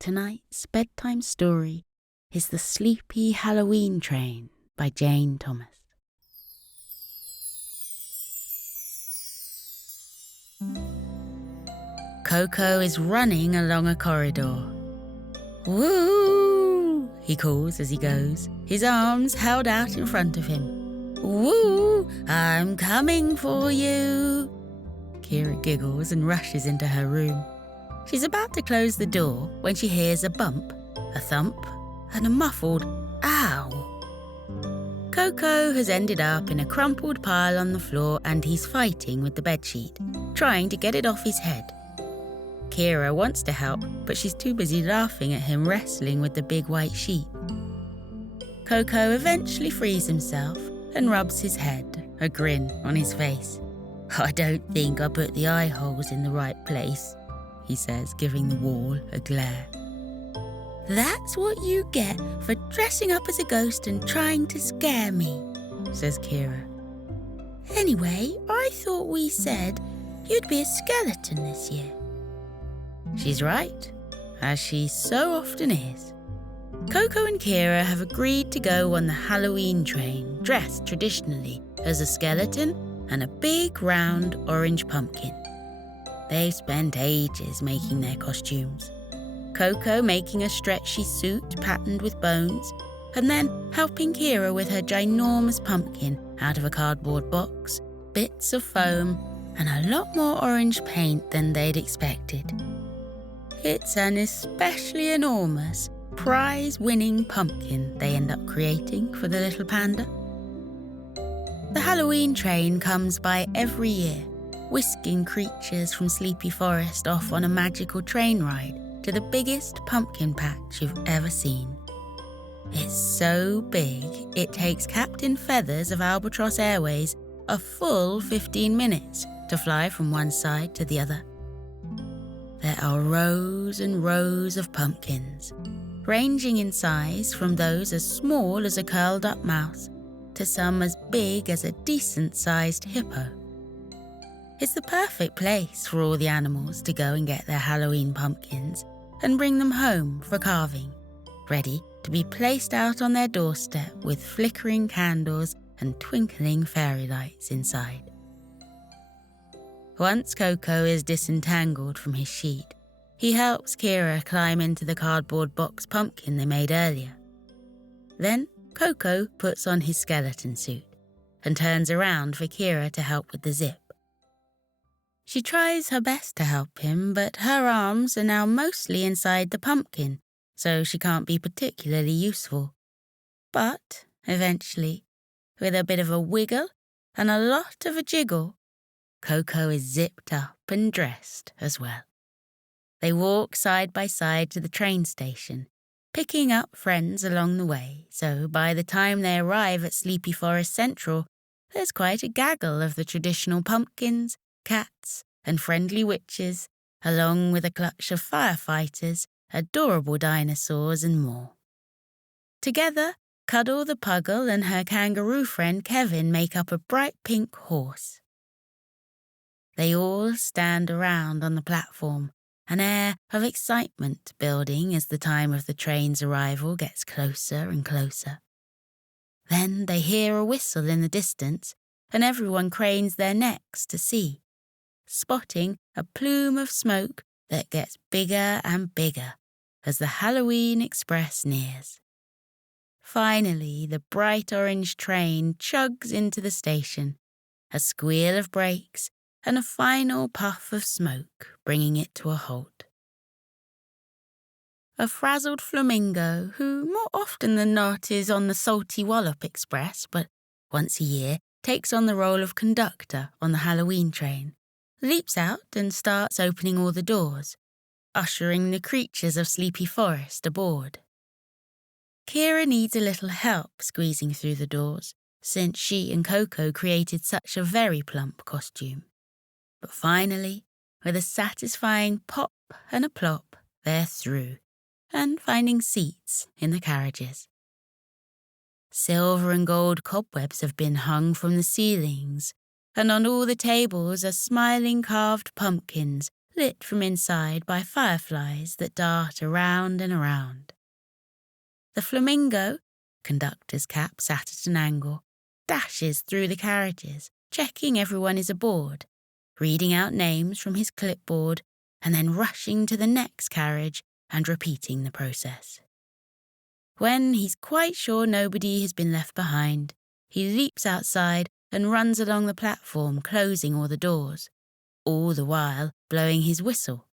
Tonight's bedtime story is The Sleepy Halloween Train by Jane Thomas. Koko is running along a corridor. "Woo!" he calls as he goes, his arms held out in front of him. "Woo! I'm coming for you!" Kira giggles and rushes into her room. She's about to close the door when she hears a bump, a thump, and a muffled "ow." Koko has ended up in a crumpled pile on the floor and he's fighting with the bedsheet, trying to get it off his head. Kira wants to help, but she's too busy laughing at him wrestling with the big white sheet. Koko eventually frees himself and rubs his head, a grin on his face. "I don't think I put the eye holes in the right place," he says, giving the wall a glare. "That's what you get for dressing up as a ghost and trying to scare me," says Kira. "Anyway, I thought we said you'd be a skeleton this year." She's right, as she so often is. Koko and Kira have agreed to go on the Halloween train, dressed traditionally as a skeleton and a big round orange pumpkin. They've spent ages making their costumes. Koko making a stretchy suit patterned with bones, and then helping Kira with her ginormous pumpkin out of a cardboard box, bits of foam, and a lot more orange paint than they'd expected. It's an especially enormous, prize-winning pumpkin they end up creating for the little panda. The Halloween train comes by every year, whisking creatures from Sleepy Forest off on a magical train ride to the biggest pumpkin patch you've ever seen. It's so big, it takes Captain Feathers of Albatross Airways a full 15 minutes to fly from one side to the other. There are rows and rows of pumpkins, ranging in size from those as small as a curled-up mouse to some as big as a decent-sized hippo. It's the perfect place for all the animals to go and get their Halloween pumpkins and bring them home for carving, ready to be placed out on their doorstep with flickering candles and twinkling fairy lights inside. Once Koko is disentangled from his sheet, he helps Kira climb into the cardboard box pumpkin they made earlier. Then Koko puts on his skeleton suit and turns around for Kira to help with the zip. She tries her best to help him, but her arms are now mostly inside the pumpkin, so she can't be particularly useful. But eventually, with a bit of a wiggle and a lot of a jiggle, Koko is zipped up and dressed as well. They walk side by side to the train station, picking up friends along the way, so by the time they arrive at Sleepy Forest Central, there's quite a gaggle of the traditional pumpkins, cats, and friendly witches, along with a clutch of firefighters, adorable dinosaurs, and more. Together, Cuddle the Puggle and her kangaroo friend Kevin make up a bright pink horse. They all stand around on the platform, an air of excitement building as the time of the train's arrival gets closer and closer. Then they hear a whistle in the distance, and everyone cranes their necks to see, spotting a plume of smoke that gets bigger and bigger as the Halloween Express nears. Finally, the bright orange train chugs into the station, a squeal of brakes, and a final puff of smoke, bringing it to a halt. A frazzled flamingo, who more often than not is on the Salty Wallop Express, but once a year takes on the role of conductor on the Halloween train, leaps out and starts opening all the doors, ushering the creatures of Sleepy Forest aboard. Kira needs a little help squeezing through the doors, since she and Koko created such a very plump costume. But finally, with a satisfying pop and a plop, they're through, and finding seats in the carriages. Silver and gold cobwebs have been hung from the ceilings, and on all the tables are smiling carved pumpkins lit from inside by fireflies that dart around and around. The flamingo, conductor's cap sat at an angle, dashes through the carriages, checking everyone is aboard, reading out names from his clipboard, and then rushing to the next carriage and repeating the process. When he's quite sure nobody has been left behind, he leaps outside and runs along the platform, closing all the doors, all the while blowing his whistle.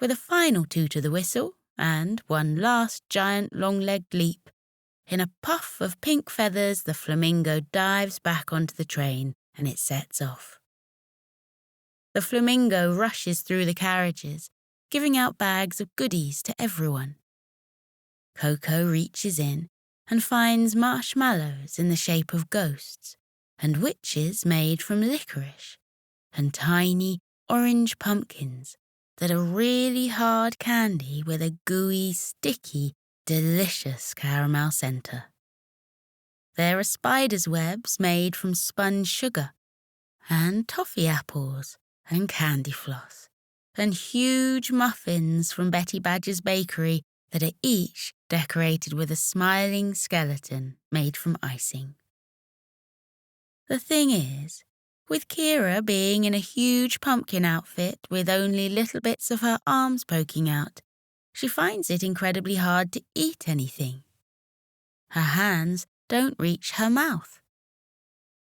With a final toot of the whistle and one last giant long-legged leap, in a puff of pink feathers the flamingo dives back onto the train and it sets off. The flamingo rushes through the carriages, giving out bags of goodies to everyone. Koko reaches in and finds marshmallows in the shape of ghosts and witches made from licorice and tiny orange pumpkins that are really hard candy with a gooey, sticky, delicious caramel centre. There are spiders' webs made from spun sugar and toffee apples and candy floss and huge muffins from Betty Badger's bakery that are each decorated with a smiling skeleton made from icing. The thing is, with Kira being in a huge pumpkin outfit with only little bits of her arms poking out, she finds it incredibly hard to eat anything. Her hands don't reach her mouth.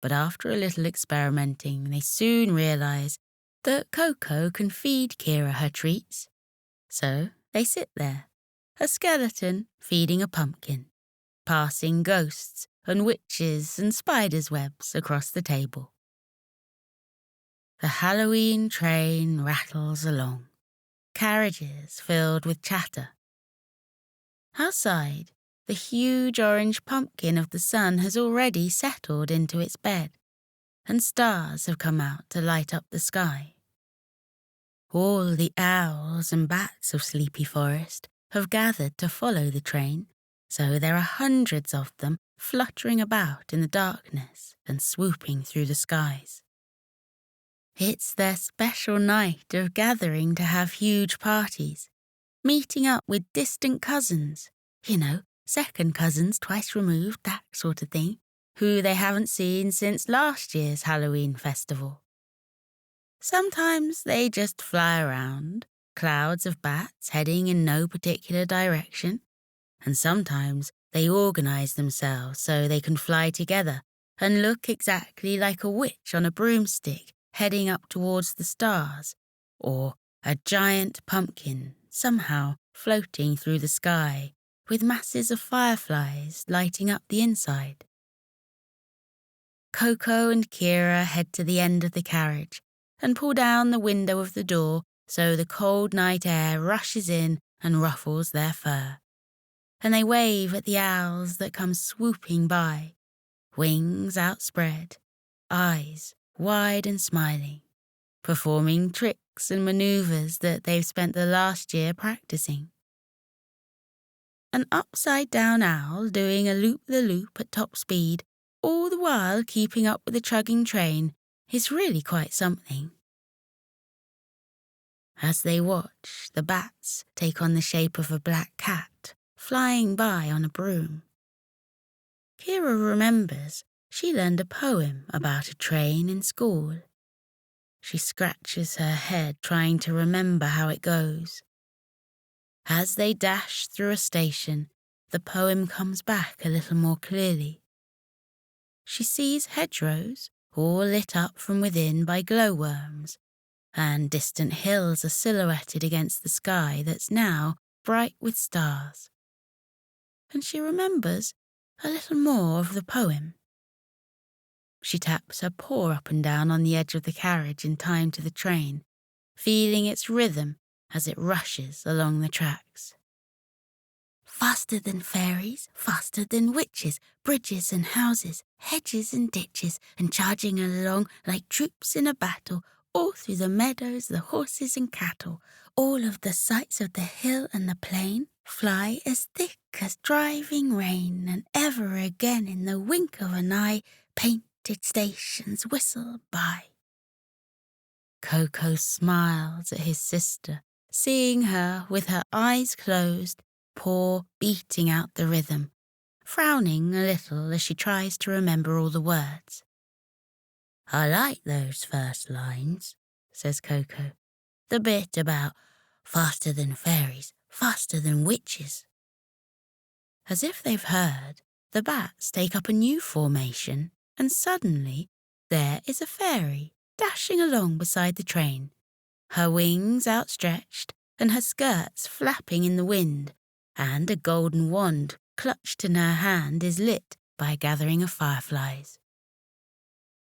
But after a little experimenting, they soon realise that Koko can feed Kira her treats. So they sit there, a skeleton feeding a pumpkin, passing ghosts and witches and spiders' webs across the table. The Halloween train rattles along, carriages filled with chatter. Outside, the huge orange pumpkin of the sun has already settled into its bed, and stars have come out to light up the sky. All the owls and bats of Sleepy Forest have gathered to follow the train, so there are hundreds of them fluttering about in the darkness and swooping through the skies. It's their special night of gathering to have huge parties, meeting up with distant cousins, second cousins twice removed, that sort of thing, who they haven't seen since last year's Halloween festival. Sometimes they just fly around, clouds of bats heading in no particular direction, and sometimes they organise themselves so they can fly together and look exactly like a witch on a broomstick heading up towards the stars, or a giant pumpkin somehow floating through the sky with masses of fireflies lighting up the inside. Koko and Kira head to the end of the carriage and pull down the window of the door so the cold night air rushes in and ruffles their fur. And they wave at the owls that come swooping by, wings outspread, eyes wide and smiling, performing tricks and manoeuvres that they've spent the last year practicing. An upside-down owl doing a loop-the-loop at top speed, all the while keeping up with the chugging train, is really quite something. As they watch, the bats take on the shape of a black cat, flying by on a broom. Kira remembers she learned a poem about a train in school. She scratches her head trying to remember how it goes. As they dash through a station, the poem comes back a little more clearly. She sees hedgerows all lit up from within by glowworms, and distant hills are silhouetted against the sky that's now bright with stars. And she remembers a little more of the poem. She taps her paw up and down on the edge of the carriage in time to the train, feeling its rhythm as it rushes along the tracks. Faster than fairies, faster than witches, bridges and houses, hedges and ditches, and charging along like troops in a battle, all through the meadows, the horses and cattle, all of the sights of the hill and the plain, fly as thick as driving rain, and ever again in the wink of an eye, painted stations whistle by. Koko smiles at his sister, seeing her with her eyes closed, paw beating out the rhythm, frowning a little as she tries to remember all the words. "I like those first lines," says Koko. "The bit about faster than fairies, faster than witches." As if they've heard, the bats take up a new formation, and suddenly there is a fairy dashing along beside the train, her wings outstretched and her skirts flapping in the wind, and a golden wand clutched in her hand is lit by a gathering of fireflies.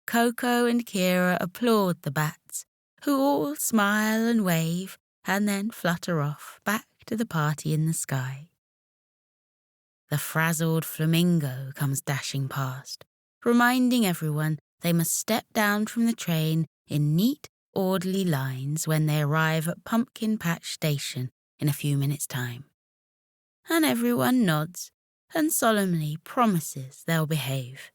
Koko and Kira applaud the bats, who all smile and wave and then flutter off back to the party in the sky. The frazzled flamingo comes dashing past, reminding everyone they must step down from the train in neat, orderly lines when they arrive at Pumpkin Patch Station in a few minutes' time. And everyone nods and solemnly promises they'll behave.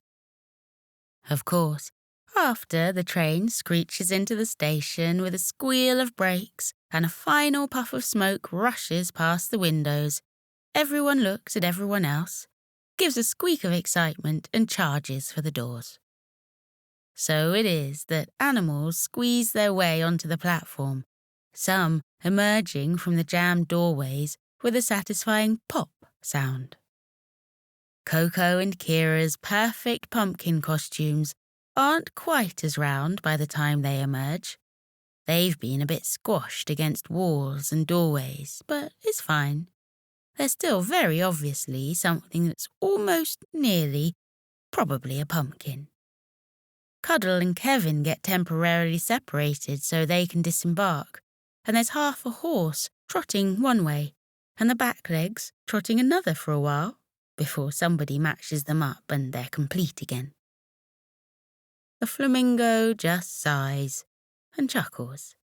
Of course, after the train screeches into the station with a squeal of brakes and a final puff of smoke rushes past the windows, everyone looks at everyone else, gives a squeak of excitement and charges for the doors. So it is that animals squeeze their way onto the platform, some emerging from the jammed doorways with a satisfying pop sound. Koko and Kira's perfect pumpkin costumes aren't quite as round by the time they emerge. They've been a bit squashed against walls and doorways, but it's fine. They're still very obviously something that's almost nearly, probably a pumpkin. Cuddle and Kevin get temporarily separated so they can disembark, and there's half a horse trotting one way, and the back legs trotting another for a while, before somebody matches them up and they're complete again. The flamingo just sighs and chuckles.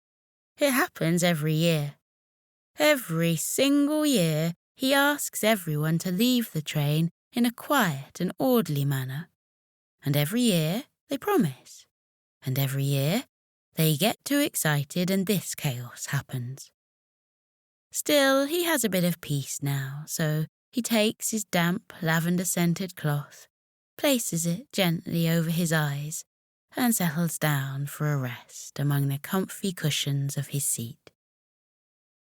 It happens every year. Every single year, he asks everyone to leave the train in a quiet and orderly manner. And every year, they promise. And every year, they get too excited and this chaos happens. Still, he has a bit of peace now, so he takes his damp, lavender-scented cloth, places it gently over his eyes, and settles down for a rest among the comfy cushions of his seat.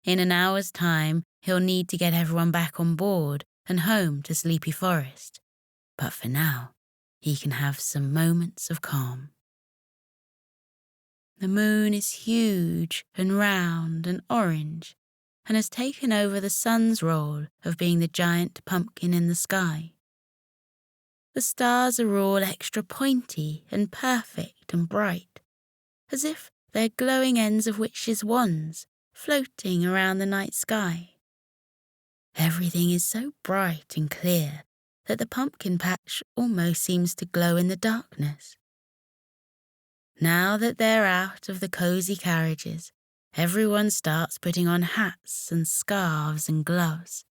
In an hour's time, he'll need to get everyone back on board and home to Sleepy Forest. But for now, he can have some moments of calm. The moon is huge and round and orange, and has taken over the sun's role of being the giant pumpkin in the sky. The stars are all extra pointy and perfect and bright, as if they're glowing ends of witches' wands floating around the night sky. Everything is so bright and clear that the pumpkin patch almost seems to glow in the darkness. Now that they're out of the cosy carriages, everyone starts putting on hats and scarves and gloves.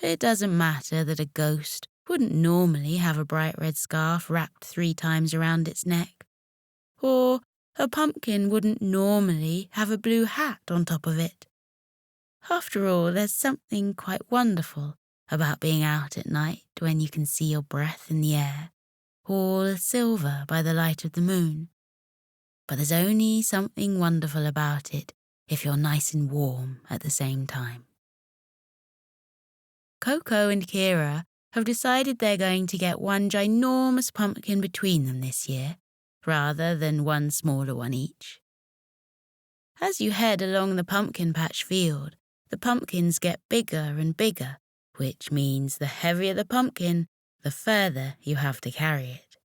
It doesn't matter that a ghost wouldn't normally have a bright red scarf wrapped 3 times around its neck, or a pumpkin wouldn't normally have a blue hat on top of it. After all, there's something quite wonderful about being out at night when you can see your breath in the air, all silver by the light of the moon. But there's only something wonderful about it if you're nice and warm at the same time. Koko and Kira have decided they're going to get one ginormous pumpkin between them this year, rather than one smaller one each. As you head along the pumpkin patch field, the pumpkins get bigger and bigger, which means the heavier the pumpkin, the further you have to carry it.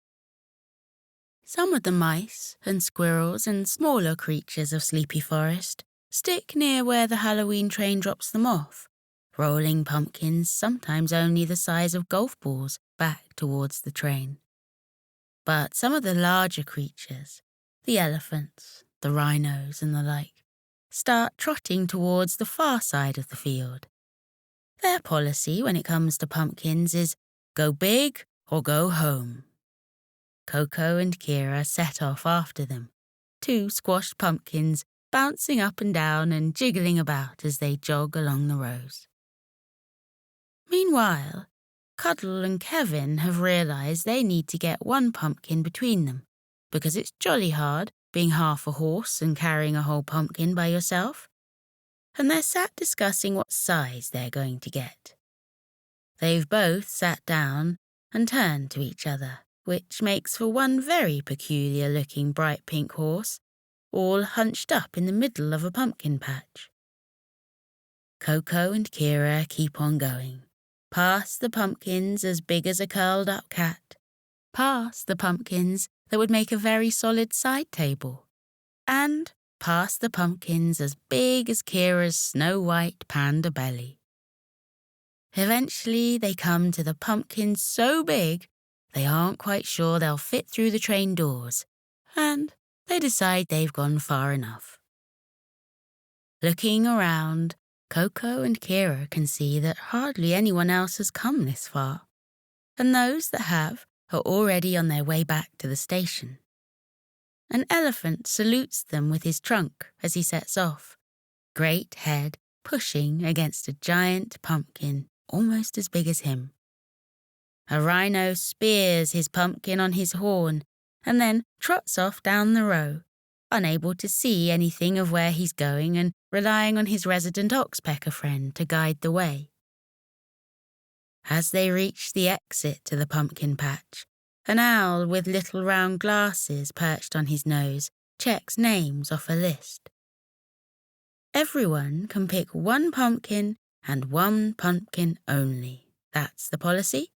Some of the mice and squirrels and smaller creatures of Sleepy Forest stick near where the Halloween train drops them off, rolling pumpkins sometimes only the size of golf balls back towards the train. But some of the larger creatures, the elephants, the rhinos and the like, start trotting towards the far side of the field. Their policy when it comes to pumpkins is go big or go home. Koko and Kira set off after them, 2 squashed pumpkins bouncing up and down and jiggling about as they jog along the rows. Meanwhile, Cuddle and Kevin have realised they need to get 1 pumpkin between them, because it's jolly hard being half a horse and carrying a whole pumpkin by yourself. And they're sat discussing what size they're going to get. They've both sat down and turned to each other, which makes for one very peculiar-looking bright pink horse, all hunched up in the middle of a pumpkin patch. Koko and Kira keep on going, past the pumpkins as big as a curled-up cat, past the pumpkins that would make a very solid side table, and past the pumpkins as big as Kira's snow-white panda belly. Eventually, they come to the pumpkins so big they aren't quite sure they'll fit through the train doors, and they decide they've gone far enough. Looking around, Koko and Kira can see that hardly anyone else has come this far, and those that have are already on their way back to the station. An elephant salutes them with his trunk as he sets off, great head pushing against a giant pumpkin almost as big as him. A rhino spears his pumpkin on his horn and then trots off down the row, unable to see anything of where he's going and relying on his resident oxpecker friend to guide the way. As they reach the exit to the pumpkin patch, an owl with little round glasses perched on his nose checks names off a list. Everyone can pick 1 pumpkin and 1 pumpkin only. That's the policy.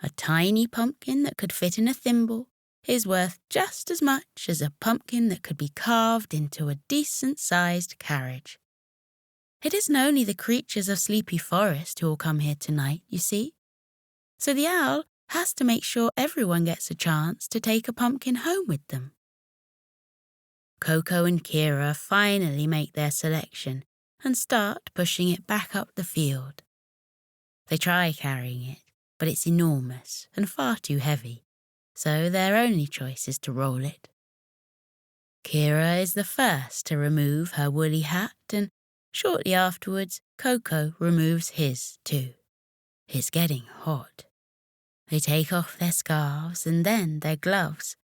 A tiny pumpkin that could fit in a thimble is worth just as much as a pumpkin that could be carved into a decent-sized carriage. It isn't only the creatures of Sleepy Forest who will come here tonight, you see. So the owl has to make sure everyone gets a chance to take a pumpkin home with them. Koko and Kira finally make their selection and start pushing it back up the field. They try carrying it, but it's enormous and far too heavy, so their only choice is to roll it. Kira is the first to remove her woolly hat, and shortly afterwards, Koko removes his too. It's getting hot. They take off their scarves and then their gloves,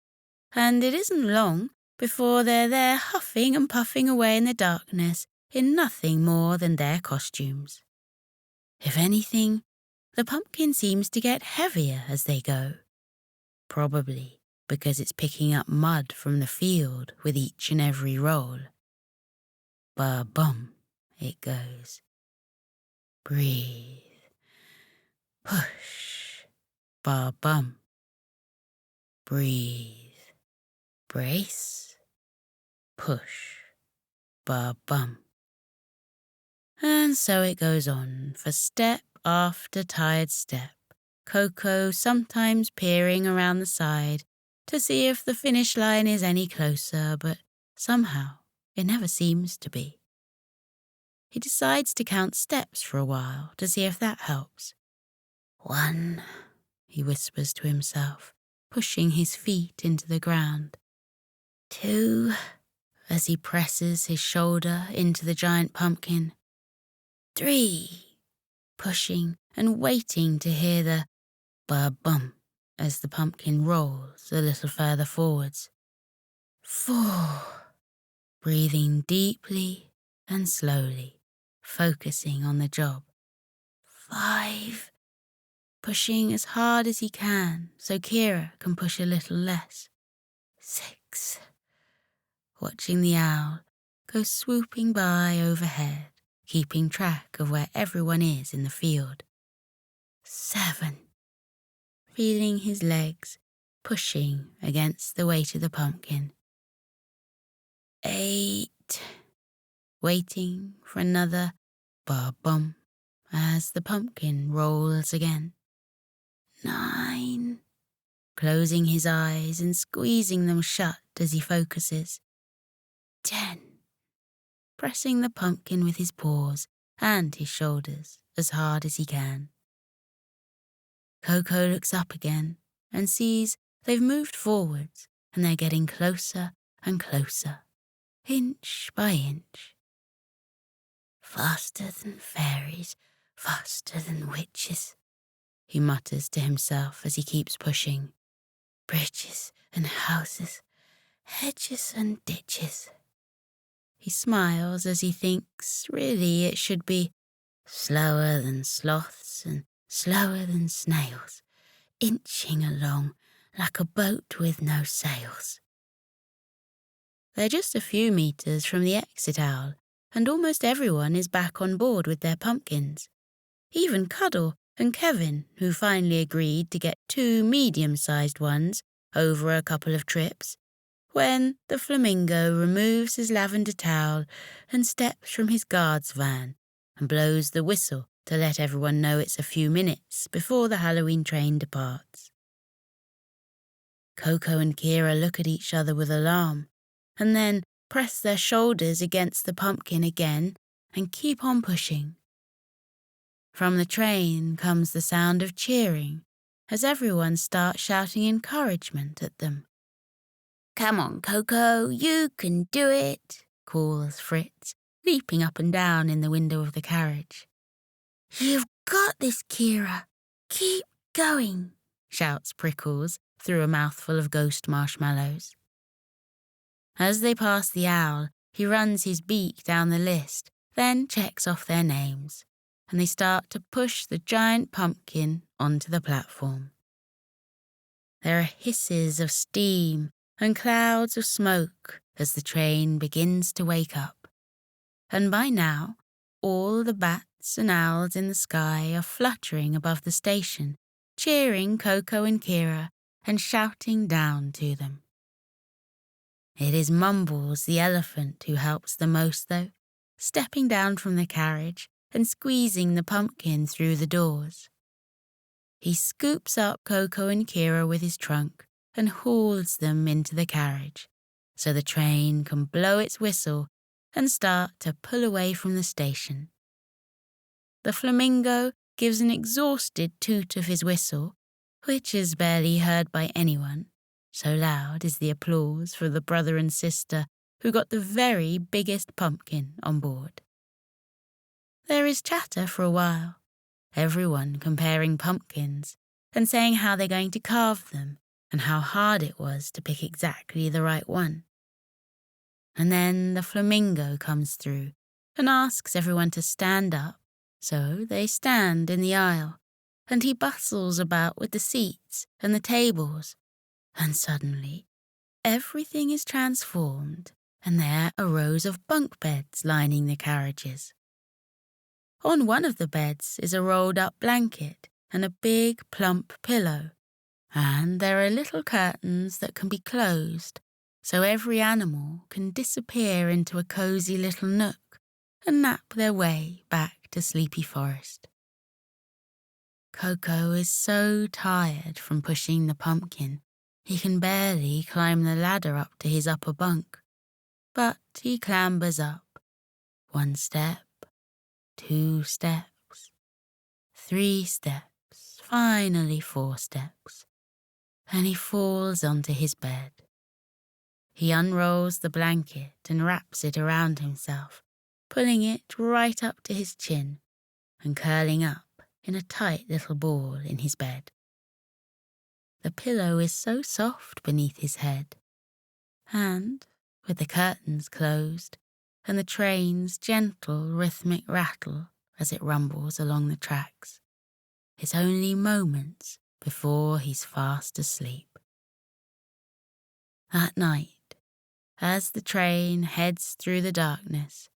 and it isn't long before they're there huffing and puffing away in the darkness in nothing more than their costumes. If anything, the pumpkin seems to get heavier as they go, probably because it's picking up mud from the field with each and every roll. Ba-bum, it goes. Breathe. Push. Ba-bum. Breathe. Brace. Push. Ba-bum. And so it goes on, for step after tired step, Koko sometimes peering around the side to see if the finish line is any closer, but somehow it never seems to be. He decides to count steps for a while to see if that helps. 1, he whispers to himself, pushing his feet into the ground. 2, as he presses his shoulder into the giant pumpkin. 3, pushing and waiting to hear the ba-bum as the pumpkin rolls a little further forwards. 4, breathing deeply and slowly, focusing on the job. 5, pushing as hard as he can so Kira can push a little less. 6, watching the owl go swooping by overhead, keeping track of where everyone is in the field. 7, feeling his legs pushing against the weight of the pumpkin. 8, waiting for another ba-bum as the pumpkin rolls again. 9, closing his eyes and squeezing them shut as he focuses. 10, pressing the pumpkin with his paws and his shoulders as hard as he can. Koko looks up again and sees they've moved forwards and they're getting closer and closer, inch by inch. Faster than fairies, faster than witches, he mutters to himself as he keeps pushing. Bridges and houses, hedges and ditches. He smiles as he thinks really it should be slower than sloths and slower than snails, inching along like a boat with no sails. They're just a few meters from the exit owl, and almost everyone is back on board with their pumpkins. Even Cuddle and Kevin, who finally agreed to get 2 medium-sized ones over a couple of trips, when the flamingo removes his lavender towel and steps from his guard's van and blows the whistle to let everyone know it's a few minutes before the Halloween train departs. Koko and Kira look at each other with alarm, and then press their shoulders against the pumpkin again and keep on pushing. From the train comes the sound of cheering as everyone starts shouting encouragement at them. "Come on, Koko, you can do it," calls Fritz, leaping up and down in the window of the carriage. "You've got this, Kira. Keep going," shouts Prickles through a mouthful of ghost marshmallows. As they pass the owl, he runs his beak down the list, then checks off their names, and they start to push the giant pumpkin onto the platform. There are hisses of steam and clouds of smoke as the train begins to wake up. And by now, all the bats and owls in the sky are fluttering above the station, cheering Koko and Kira and shouting down to them. It is Mumbles the elephant who helps the most though, stepping down from the carriage and squeezing the pumpkin through the doors. He scoops up Koko and Kira with his trunk and hauls them into the carriage, so the train can blow its whistle and start to pull away from the station. The flamingo gives an exhausted toot of his whistle, which is barely heard by anyone, so loud is the applause for the brother and sister who got the very biggest pumpkin on board. There is chatter for a while, everyone comparing pumpkins and saying how they're going to carve them and how hard it was to pick exactly the right one. And then the flamingo comes through and asks everyone to stand up, so they stand in the aisle, and he bustles about with the seats and the tables, and suddenly everything is transformed and there are rows of bunk beds lining the carriages. On one of the beds is a rolled-up blanket and a big plump pillow, and there are little curtains that can be closed so every animal can disappear into a cosy little nook and nap their way back to Sleepy Forest. Koko is so tired from pushing the pumpkin, he can barely climb the ladder up to his upper bunk, but he clambers up, 1 step, 2 steps, 3 steps, finally 4 steps, and he falls onto his bed. He unrolls the blanket and wraps it around himself, pulling it right up to his chin and curling up in a tight little ball in his bed. The pillow is so soft beneath his head, and, with the curtains closed and the train's gentle rhythmic rattle as it rumbles along the tracks, it's only moments before he's fast asleep. That night, as the train heads through the darkness,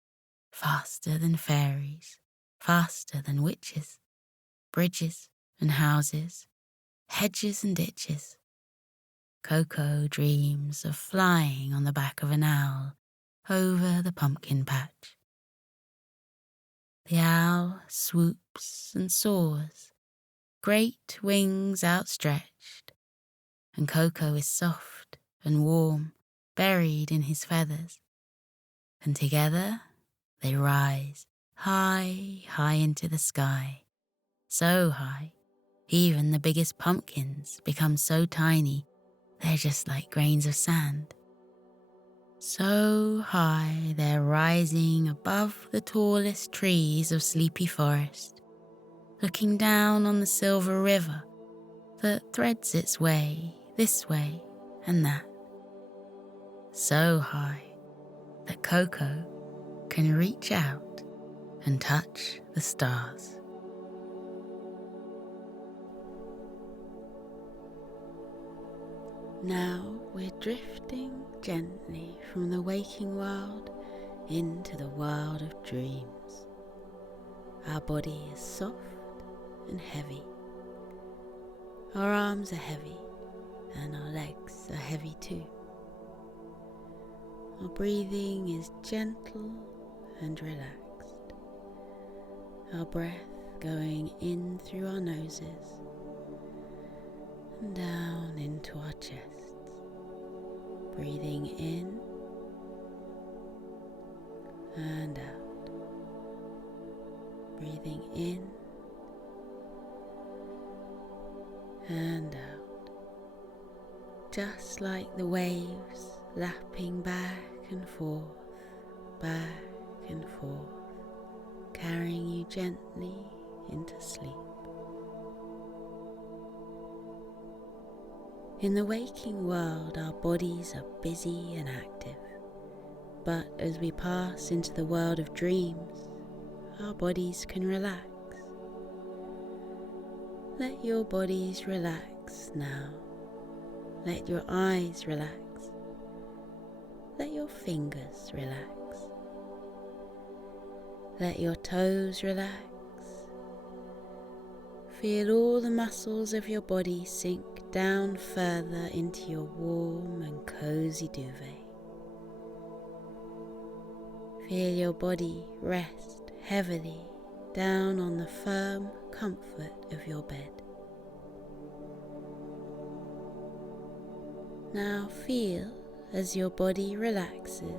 faster than fairies, faster than witches, bridges and houses, hedges and ditches, Koko dreams of flying on the back of an owl over the pumpkin patch. The owl swoops and soars, great wings outstretched, and Koko is soft and warm, buried in his feathers, and together they rise high, high into the sky, so high, even the biggest pumpkins become so tiny they're just like grains of sand. So high they're rising above the tallest trees of Sleepy Forest, looking down on the silver river that threads its way this way and that. So high that Koko can reach out and touch the stars. Now we're drifting gently from the waking world into the world of dreams. Our body is soft and heavy. Our arms are heavy and our legs are heavy too. Our breathing is gentle and relaxed. Our breath going in through our noses and down into our chests. Breathing in and out. Breathing in and out. Just like the waves lapping back and forth, carrying you gently into sleep. In the waking world, our bodies are busy and active, but as we pass into the world of dreams, our bodies can relax. Let your bodies relax now. Let your eyes relax. Let your fingers relax. Let your toes relax. Feel all the muscles of your body sink down further into your warm and cozy duvet. Feel your body rest heavily down on the firm comfort of your bed. Now feel as your body relaxes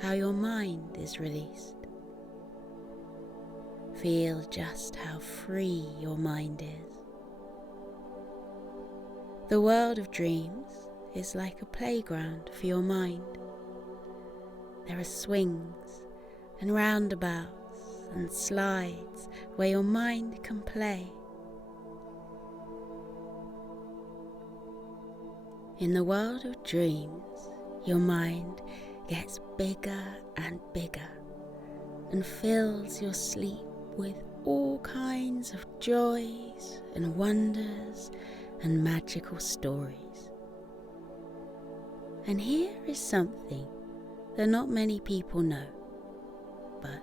how your mind is released. Feel just how free your mind is. The world of dreams is like a playground for your mind. There are swings and roundabouts and slides where your mind can play. In the world of dreams, your mind gets bigger and bigger and fills your sleep with all kinds of joys and wonders and magical stories. And here is something that not many people know, but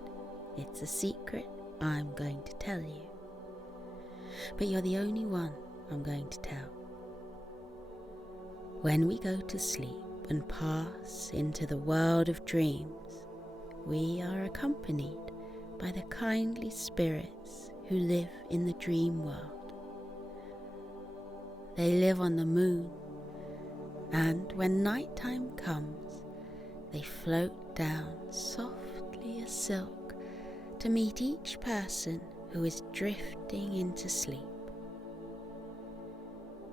it's a secret I'm going to tell you. But you're the only one I'm going to tell. When we go to sleep and pass into the world of dreams, we are accompanied by the kindly spirits who live in the dream world. They live on the moon, and when nighttime comes, they float down softly as silk to meet each person who is drifting into sleep.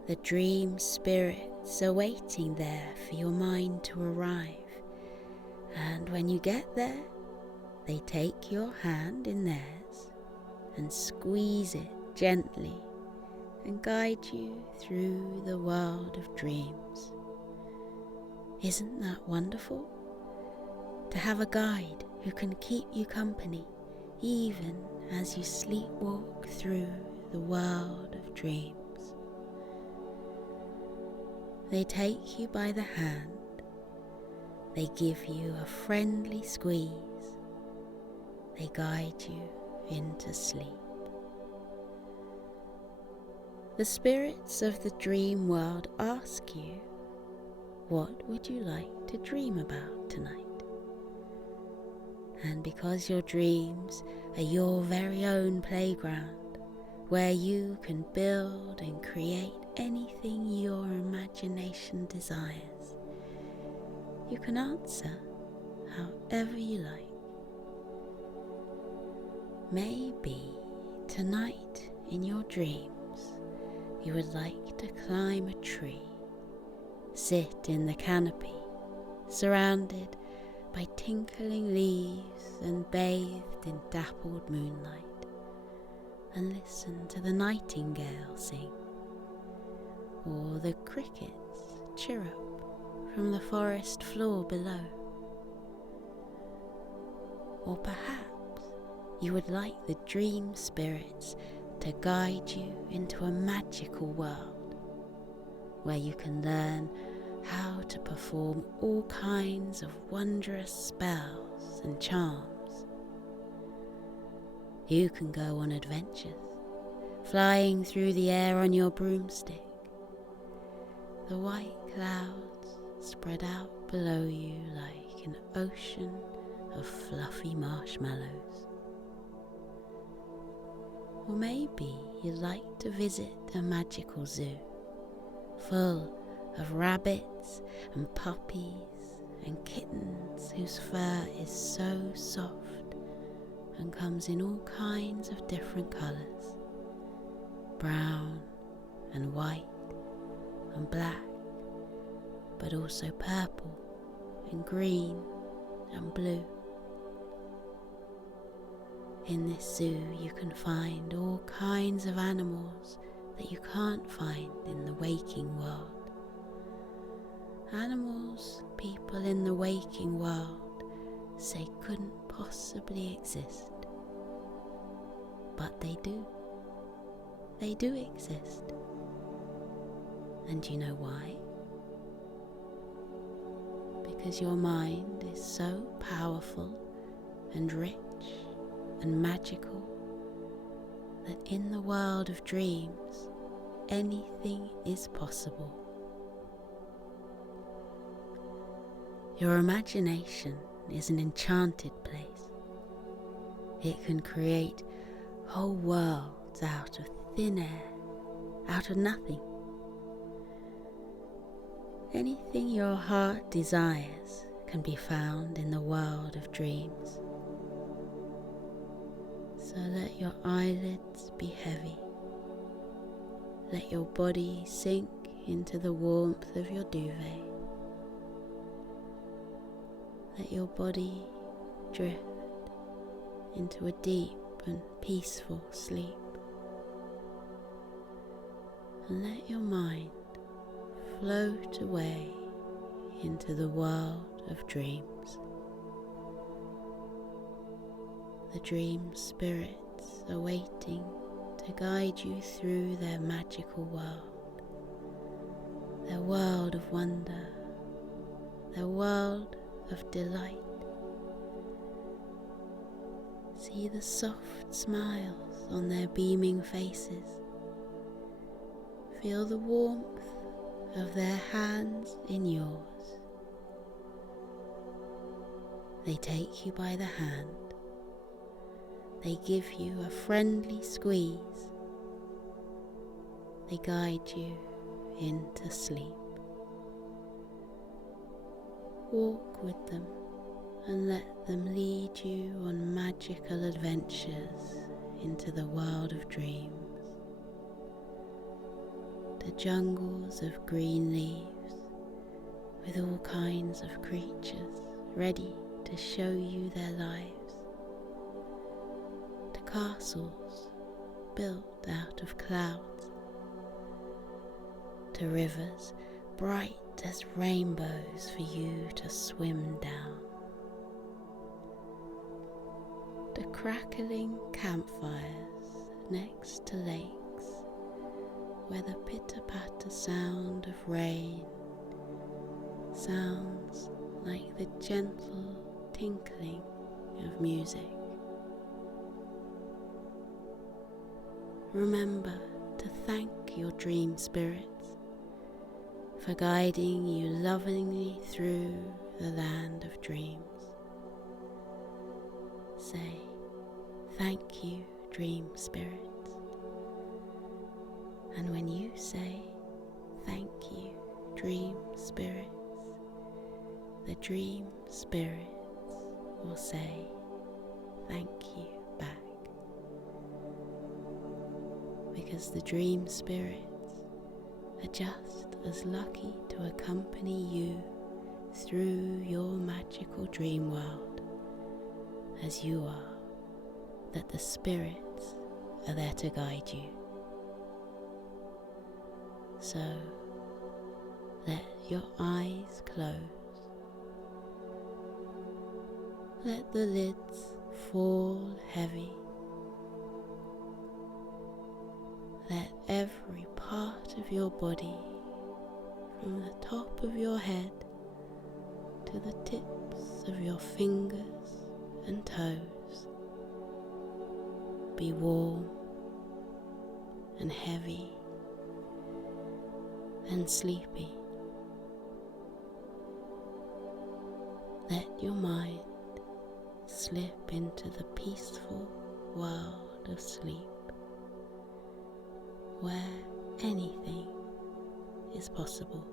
The dream spirits are waiting there for your mind to arrive, and when you get there, they take your hand in theirs and squeeze it gently and guide you through the world of dreams. Isn't that wonderful? To have a guide who can keep you company even as you sleepwalk through the world of dreams. They take you by the hand, they give you a friendly squeeze, they guide you into sleep. The spirits of the dream world ask you, what would you like to dream about tonight? And because your dreams are your very own playground, where you can build and create anything your imagination desires, you can answer however you like. Maybe tonight in your dreams you would like to climb a tree, sit in the canopy surrounded by tinkling leaves and bathed in dappled moonlight, and listen to the nightingale sing, or the crickets chirrup from the forest floor below. Or perhaps you would like the dream spirits to guide you into a magical world where you can learn how to perform all kinds of wondrous spells and charms. You can go on adventures, flying through the air on your broomstick. The white clouds spread out below you like an ocean of fluffy marshmallows. Or maybe you'd like to visit a magical zoo, full of rabbits and puppies and kittens whose fur is so soft and comes in all kinds of different colours, brown and white and black, but also purple and green and blue. In this zoo you can find all kinds of animals that you can't find in the waking world. Animals people in the waking world say couldn't possibly exist. But they do. They do exist. And you know why? Because your mind is so powerful and rich and magical that in the world of dreams, anything is possible. Your imagination is an enchanted place. It can create whole worlds out of thin air, out of nothing. Anything your heart desires can be found in the world of dreams. So let your eyelids be heavy. Let your body sink into the warmth of your duvet. Let your body drift into a deep and peaceful sleep. And let your mind float away into the world of dreams. The dream spirits are waiting to guide you through their magical world, their world of wonder, their world of delight. See the soft smiles on their beaming faces. Feel the warmth of their hands in yours. They take you by the hand. They give you a friendly squeeze. They guide you into sleep. Walk with them and let them lead you on magical adventures into the world of dreams. To jungles of green leaves with all kinds of creatures ready to show you their lives. To castles built out of clouds. To rivers bright as rainbows for you to swim down. To crackling campfires next to lakes where the pitter-patter sound of rain sounds like the gentle tinkling of music. Remember to thank your dream spirits for guiding you lovingly through the land of dreams. Say, thank you, dream spirits. And when you say, thank you, dream spirits, the dream spirits will say, thank you back. Because the dream spirits are just as lucky to accompany you through your magical dream world as you are, that the spirits are there to guide you. So let your eyes close. Let the lids fall heavy. Let every part of your body, from the top of your head to the tips of your fingers and toes, be warm and heavy and sleepy. Let your mind slip into the peaceful world of sleep, where anything is possible.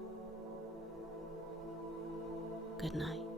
Good night.